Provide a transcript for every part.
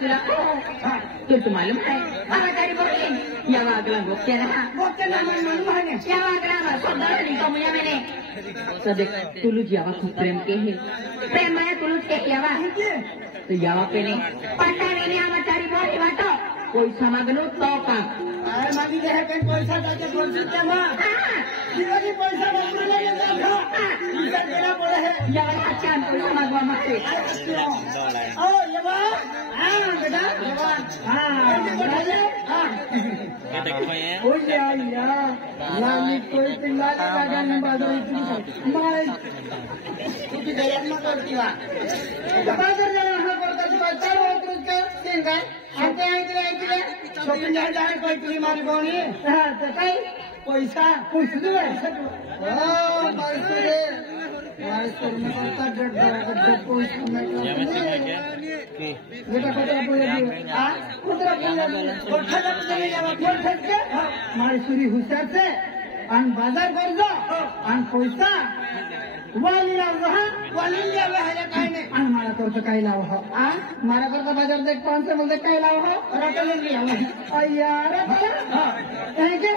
तुला तू मालूम है तारी बोली या वागला गोक्या ना या वागला सोदर नी तो मुझे मैंने सदे तुलु जावा खूब प्रेम के है प्रेम माया तुलु के यावा तो यावा पे ने पट्टा ने आमा तारी बोली बाटो कोई समागनो तो का अरे मानी दे है पैसा जाके बोल सकते मां जीवन पैसा वापस ले जा इधर तेरा बोले है यावा अच्छा कोई समागवा मत ओ यावा हां बेटा यावा हां हो गया यार लाली कोई पिल्ला का जाने बाजार इतनी मारे तू दया मत करती वा बाजार जाना है करता तो बाजार हो तो क्या सेंगा आते आते शॉपिंग जाए कोई तुझी मारी बोली हां तो कई पैसा कुछ दे ओ पैसे दे पैसे में का डर पैसा में बेटा कतरा बोले हां कतरा बोले कोठा चले जावा कोठा के मारी सुरी हुशार से अन बाजार कर दो अन पैसा वाली लाव है काय नहीं अन मारा करता काय लाव हो आ मारा करता बाजार देख 500 बोलते काय लाव हो रटल नहीं आवा यार है के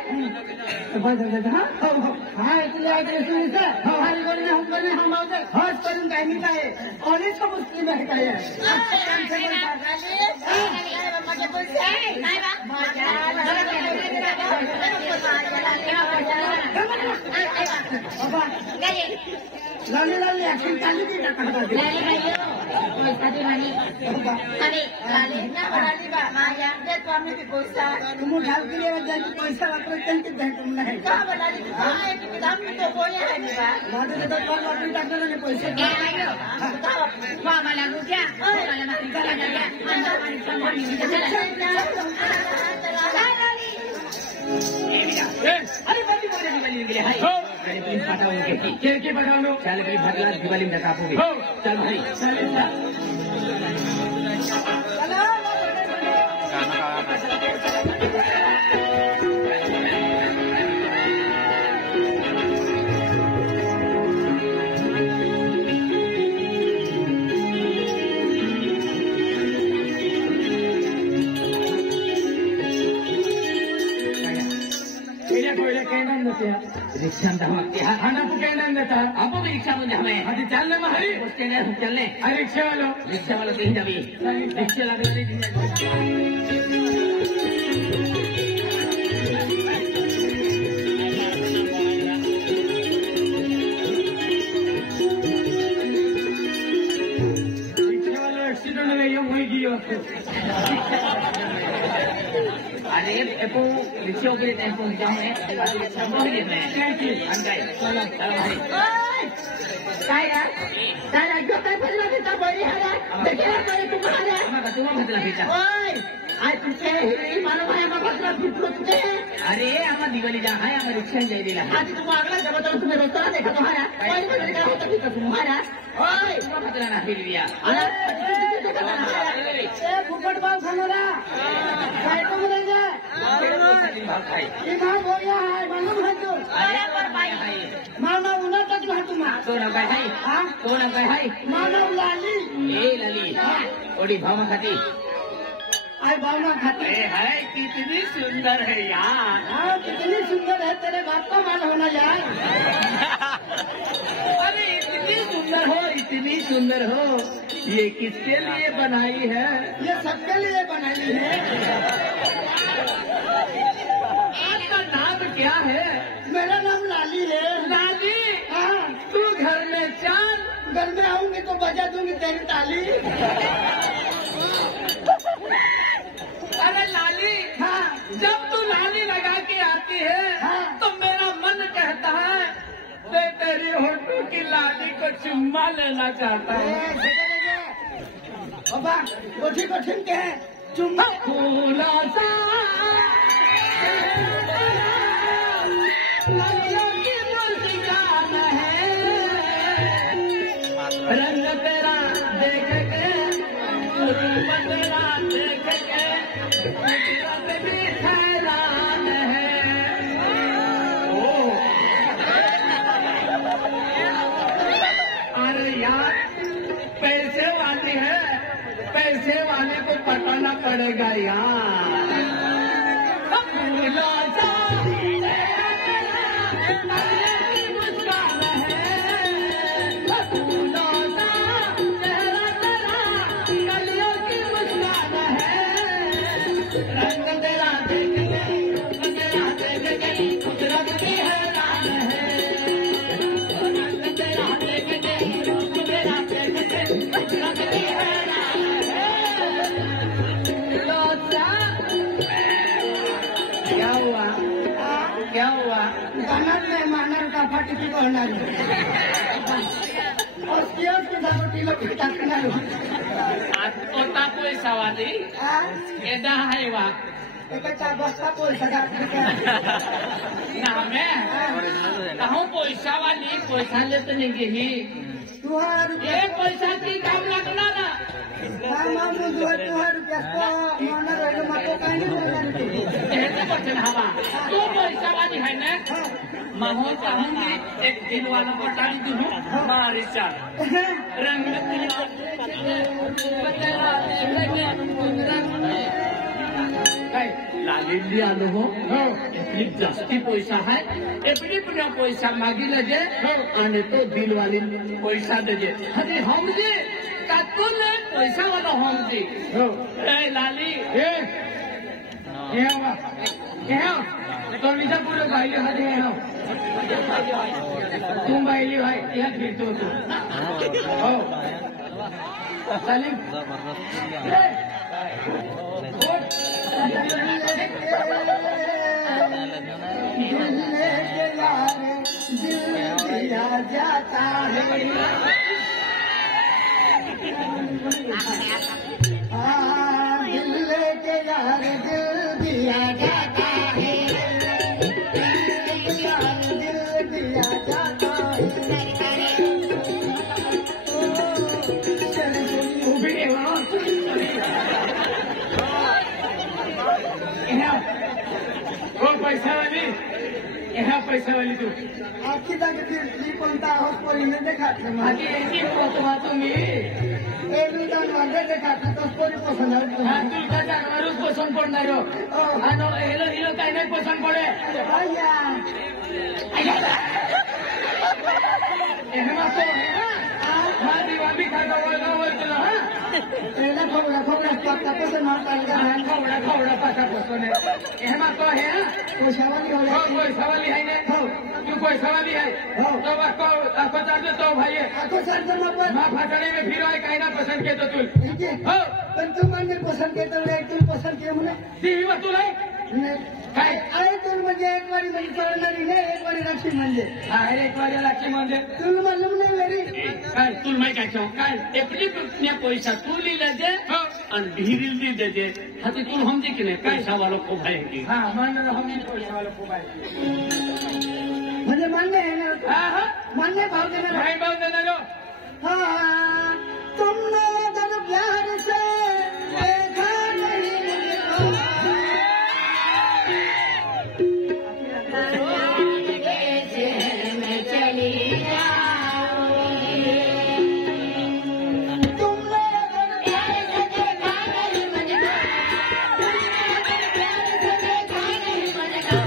बाजार दे हां हां इसलिए आके सुनी से हमारी करने हम आते हज करून काय नहीं काय और इसको मुस्लिम है काय काम से मजे बोलते काय बा लाली लाली एक्शन चालू की ना लाली भाइयों पैसा दे मानी अरे लाली ना लाली बा माया दे तो हमें भी पैसा तुम ढाल के लिए वजह की पैसा वापस चलते थे तुम नहीं का लाली हां एक दाम में तो बोले है बा लाली ने तो कौन लॉटरी डालने ने पैसे दे भाइयों बताओ मामा लागू क्या ओए वाला मारी चला गया हमारी सम्मान लाली ए बेटा अरे बड़ी बोले दिवाली के लिए हाय प्लीज पटाओ के पटाओ लो चल भाई भगला दिवाली में कापोगे चल भाई रिक्शा आपको भी रिक्शा मुझे हमें अभी चलने में हरी चलने रिक्शा वालों कहीं जावी रिक्शा वाला एक्सीडेंट में ये वही की अरे एपो रिक्शा के टेम्पो जाने रिक्शा बोले मैं क्या चीज अंदर चलो भाई काय यार काय जो काय बदला देता बड़ी है देखिए कोई तुम्हारे हमारा तुम बदला देता ओए आज तुझे ही मानो भाई हमारा बदला फुटलो तुझे अरे हमारा दिवाली जा है हमारा रिक्शा ले दिला आज तुम अगला जब तो तुम्हें रोता देखा तुम्हारा कोई बदला का होता भी तुम्हारा ओए तुम बदला ना फिर लिया ए फुकट बाल खाना काय तो बोले जा ये भाग हो गया है मालूम है तो अरे पर भाई मामा उलट तक है तुम तो ना भाई हां तो ना भाई मामा लाली ए लाली ओडी भामा खाती आय भामा खाती है कितनी सुंदर है यार हां कितनी सुंदर है तेरे बाप का मान होना यार अरे इतनी सुंदर हो ये किसके लिए बनाई है ये सबके लिए बनाई है आपका नाम क्या है मेरा नाम लाली है लाली हाँ तू घर में चल घर में आऊंगी तो बजा दूंगी तेरी ताली अरे लाली हाँ जब तू लाली लगा के आती है हाँ तो मेरा मन कहता है तेरी होठों की लाली को चुम्मा लेना चाहता है बाबा कोठी को ठीक है चुम्मा फूला सा रंग तेरा देख के बदला देख के भी हैरान है अरे यार पैसे वाली है पैसे वाले को हटाना पड़ेगा यार। क्या हुआ? गानर में मानर का फटकी कहणार और किया के दावती लोग टाकणार आता पैसा वाली एदा है वा एकाचा बस्ता पैसा ना मैं कहूँ पैसा वाली पैसा लेते नहीं गई तुहार ये पैसा की काम लगना ना मामू जो तुहार रुपया को मानर रे मतो काहे नहीं ऐसे बचन हवा तू पैसा वाली है ना माहौल चाहूंगी एक दिल वाला पटाई दूँ हमारे साथ रंग लाली आलो हो एपली जास्ती पैसा है एपली पुन्हा पैसा मागी लगे आणि तो दिल वाली पैसा देजे अरे हम जी कातून पैसा वाला हम जी ए लाली ए तो निजा पूरे भाई हदे हो तुम भाई यहाँ फिरतो तू हो सलीम जाता है दिल लेके यार दिल दिया जाता है दिल दिया जाता है पैसा वाली तू आपकी तक कोणता हॉस्पिटल देखा माझी एकी पोचवा तुम्ही देखा तो पसंद हा तुमच्या जागेवरच पसंत पडणार आणि हेलो हिरो काही नाही पसंत पडे दिवाळी खाता वळगावर हा खोबडा खोबडा पसंद खवडा खवडा पासा पसंद एमा तो है पैसावाली हो पैसावाली है ने हो तू पैसावाली है हो तो आखो चालतो तो भाई आखो चालतो ना पण मा फाटणे में फिरो आहे काही ना पसंत केतो तू हो पण तू म्हणजे पसंत केतो रे तू पसंत के म्हणे टीव्ही वर तुला काय अरे तू म्हणजे एक वारी म्हणजे कळणारी नाही एक वारी राक्षी म्हणजे अरे एक वारी राक्षी म्हणजे तुला म्हणलं नाही वेरी काय तुला माहिती काय काय एपली पुण्या पैसा तू लिहिला दे आणि भिरील दी दे दे हा ते तुला समजे की नाही पैसा वाला खूप आहे की हा म्हणलं हम पैसा वाला खूप आहे म्हणजे मान्य आहे ना हा मान्य भाव देणार नाही भाव देणार हाँ तुमने अगर प्यार से देखा नहीं में चली तुमने अगर प्यार से देखा नहीं मुझको तुमने अगर प्यार से देखा नहीं मुझको तो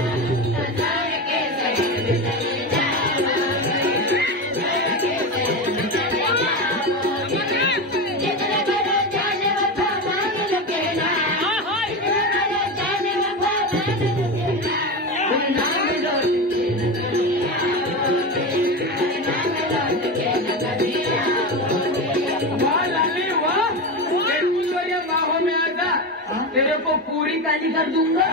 जाने के शहर में चली तेरे को पूरी काली कर दूंगा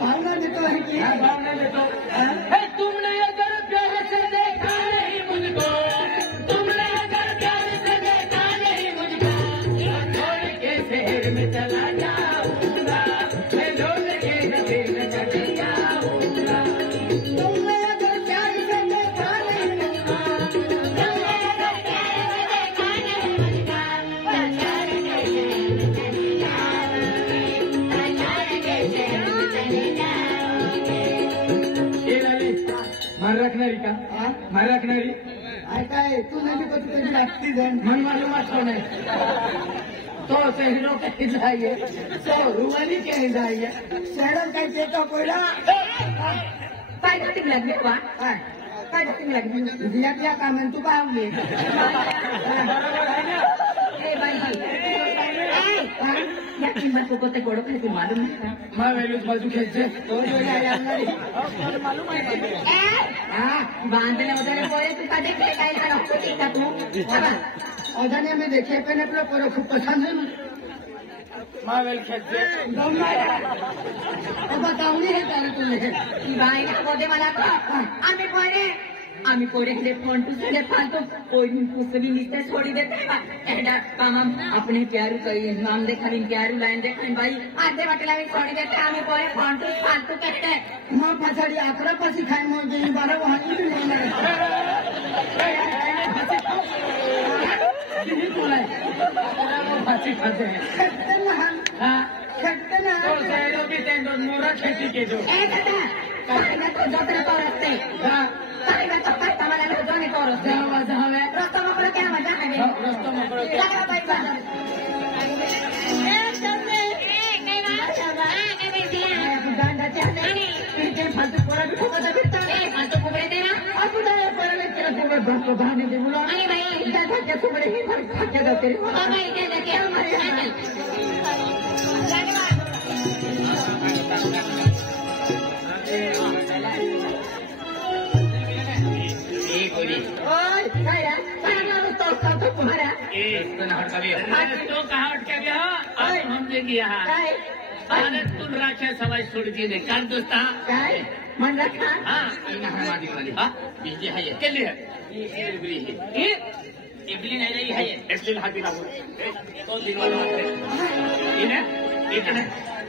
भावना देतो है कि भावना देतो तुमने अगर प्यार से देखा नहीं मुझको तुमने अगर प्यार से देखा नहीं मुझको छोड़ के शहर में चला जाऊंगा मैं छोड़ के शहर में चले जाऊंगा तुमने अगर प्यार से देखा नहीं मुझको तुमने अगर प्यार से देखा नहीं मुझको मैं छोड़ के शहर में चली जाऊंगी मैं छोड़ के शहर में चली जाऊंगी मारा रखणारी काय तू नाही कधी कधी लागती जण मन मालूम कोण आहे तो शहरों कहीं जाइए तो रुमाली कहीं जाइए शहरात काय देतो पहिला काय घाटिंग लागली बा काय घाटिंग लागली इथल्या काम तू काय आवडली ए बाई या किंमत को ते गोड़ो खाती मालूम है मैं वेलूस बाजू खेचे तो जो जाय बांधने वगैरे पोरे तू कधी काय नको ठीक का तू अजाने में देखे पे अपना पर खूप पसंद है मैं वेल खेचे अब बताऊंगी है तारे तुझे बाई ना बोदे मला को आम्ही पोरे के फोन टू से फालतू कोई भी पुस्तकी नीचे छोड़ी देते एडा काम अपने प्यारू कई नाम देखा प्यारू लाइन देखा भाई आधे बटला भी छोड़ी देते आम्ही पोरे फोन टू फालतू कहते मग पछाडी अकरा पासी खाय मग गेली 12 वाजली फांसी खाते हैं खट्टन हाँ खट्टन तो शहरों की टेंडो मोरा खेती के जो ए दादा काय ना तो जोतरे तो रस्ते हाँ काय ना तो काय तमाला लो जोने तो रस्ते जहाँ है रस्ता में पर क्या मजा है रस्तों में पड़ो लगा भाई बाजार गांडा चाहते इनके फालतू पोरा भी ठोका देता ए फालतू कुबरे देना और तू दाए पोरा में तेरा कुबरे बस को बहाने दे बोला अरे भाई इधर था क्या कुबरे ही फट फट जाते तेरे बाबा इधर देखिए हमारे ओए काय रे काय ना तो तो तुम्हारा तो कहा अटके गया आज हमने किया काय अरे तुम राख्या सवाई सोडती नाही कारण दोस्ता काय मन रखा हाँ इना हमारी वाली हाँ बीजे है ये के लिए ये इबली है ये इबली नहीं रही है ये इसलिए हाथी ना बोल तो दिन वाला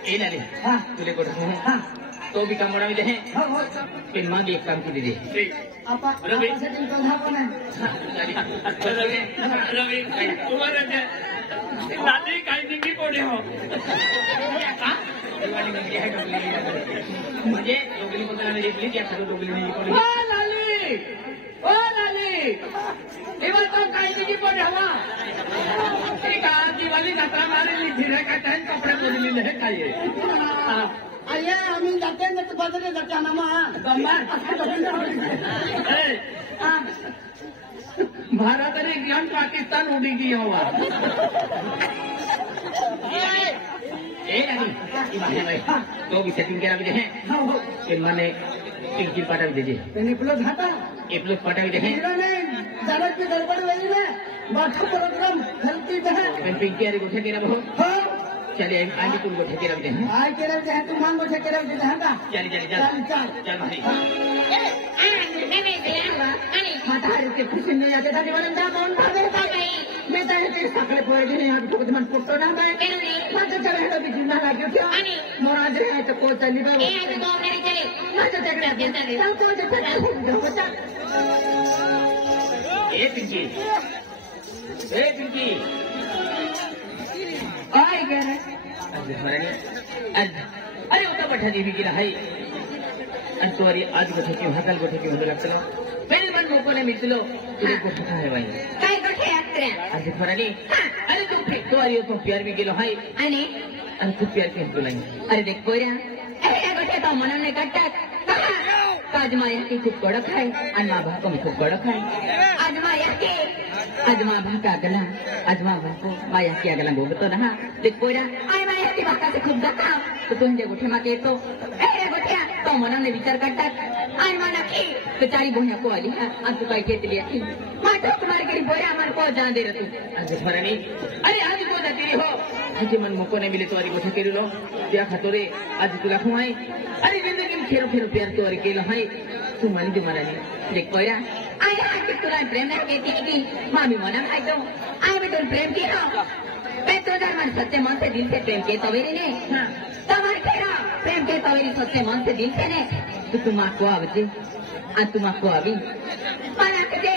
इन्हें रे हाँ तुले को हाँ तो भी काम बड़ा भी दे हो हो फिर मांग एक काम की दे आपा आपल्यासाठी बघा पण आहे रवि तुम्हारे लाली काही निघी कोणी हो म्हणजे डोगरी बोलताना मी घेतली की आता डोगरी निघी कोणी ओ लाली तेव्हा तो काही निघी कोणी हवा दिवाळी जत्रा मारेली फिराय का टाइम कपडे बोललेले हे काय अय्या आम्ही जाते ना तर बदले जाते ना भारत और इंग्लैंड पाकिस्तान उड़ी गई हुआ तो भी सेटिंग करा भी हैं मैंने एक जी पाटा भी दीजिए निपलो घाटा एक लोग पाटा भी देखें जालत पे गड़बड़ वही ना बाथरूम प्रोग्राम हल्की है पिंकी अरे गोठे के बहुत चलिए आगे तुम गोठे के रखते हैं आय के रखते हैं तुम मांग गोठे के रखते हैं का चलिए चल चल चल भाई म्हातारे के खुशी नहीं जाते था जीवन में कौन भागे था नहीं मैं तो तेरे सकले पोए दिन यहाँ भी तो मन पुट्टो ना मैं मैं तो चले तो भी जिंदा लगी क्या मोरा दे तो को चली बाबू ए तो दो मेरी चली मैं तो चले दे चले तो को तो चला ए पिंकी आई गए अरे उतना बैठा देवी की रहाई अंतुआरी आज गोठे की हकल गोठे की होने लगता मेरे मन मोको ने मिलते लो तुझे गोठे कहाँ है भाई काय गोठे आते अरे फरानी अरे तुम फेंक तो आ रही हो तुम प्यार भी गेलो हाई आणि अरे तू प्यार के तो नहीं अरे देख कोयरा अरे गोठे तो मनन ने कट्टा आजमाया की खूप कडक आहे आणि माँ बाप खूप कडक आहे आजमाया की आजमा भाका गला आजमा भाको माया की गला बोलतो ना देख कोयरा आय माया की भाका से खूप दका तो तुझे गोठे मागे येतो ए गोठ्या तो मनाने विचार करतात आय माना की बेचारी बोह्या को आली आणि तू काय घेतली आहे माझ्या तुम्हारे गरी बोया मन को जान दे रही अरे फरानी अरे आज को जाती हो आज मन मोको ने मिले तुम्हारी गोठे के लो क्या खातोरे आज तुला खुआई अरे जिंदगी में खेरो खेरो प्यार तो के लो हाय तू मन दी मरानी देख कोयरा आय आके तुला प्रेम नाही केती की मामी मना खाय तो आय मैं तुम प्रेम की हो मैं तो मन सच्चे मन से दिल से प्रेम के तवेरी ने तुम्हारे खेरा प्रेम के तवेरी सच्चे मन से दिल से ने तो तुम को आवजे आ तुम को आवी माना के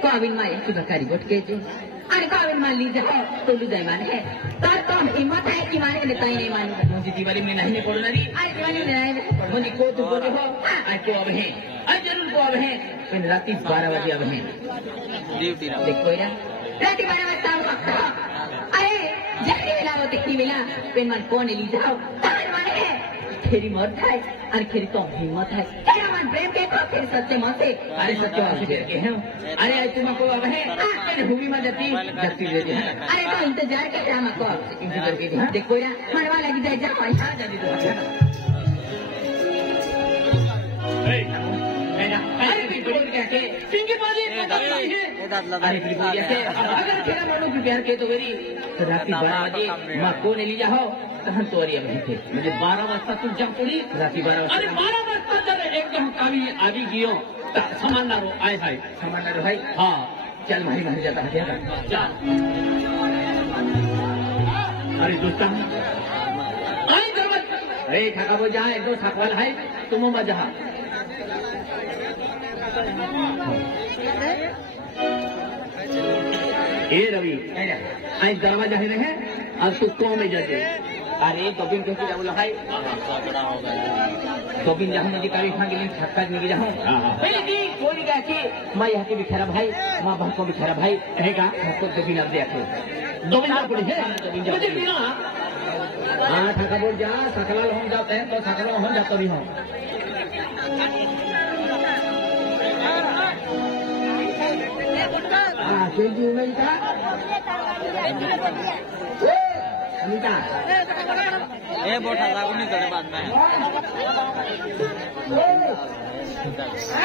को आवी माया की बकारी गोट के जे आणि को आवी मान ली जाए तो लू जाए मान है तर तो हिम्मत है कि माने ने ताई नहीं मान मुझे दिवाली में नहीं पड़ना री आज दिवाली में नहीं मुझे को तो बोले हो आज को अब है आज जरूर को अब है पण रात्री 12 वाजे अब हैं देखो ना रात्री 12 वाजता बघतो अरे जल्दी वेला होते की वेला पण मन कोण एली जाओ तार माने खेरी मत है और खेरी तो हिम्मत है तेरा मन प्रेम के तो फिर सच्चे मन से अरे सच्चे मन से के हैं अरे आज तुमको अब है मैंने भूमि में जाती ले दे अरे तो इंतजार कर रहा मको इंतजार के देखो ना मनवा लगी जाए जा पैसा जल्दी तो अरे बोल क्या के सिंगी बाजी अरे ऐसे अगर तेरा मनो की प्यार के तो मेरी रात 12 बजे माँ को नहीं ली जाओ तहन तो अरे अभी थे मुझे 12 वाजता तुम जब पड़ी रात 12 अरे 12 वाजता जब एकदम कभी आवी गियो सामान ना रो आए भाई सामान ना रो भाई हाँ चल मारी मारी जाता है चल अरे दोस्ता आई जरूरत अरे ठका बो जहाँ एक दो थकवाल है तुम मजा ए रवि आज दरवाजा है रहे और तू तो में जाते अरे गोविंद कैसे जाओ भाई गोविंद जहाँ मुझे काली खान के लिए छक्का नहीं जाऊँ पहले की कोई क्या कि मैं यहाँ के बिखेरा भाई माँ बहन को बिखेरा भाई रहेगा आपको गोविंद अब देखो गोविंद पड़ी है मुझे बिना हाँ ठका बोल जा सकला हम जाते हैं तो सकला हम जाते भी हम Keju Mita. Mita. बोटा लागू नहीं करे बाद में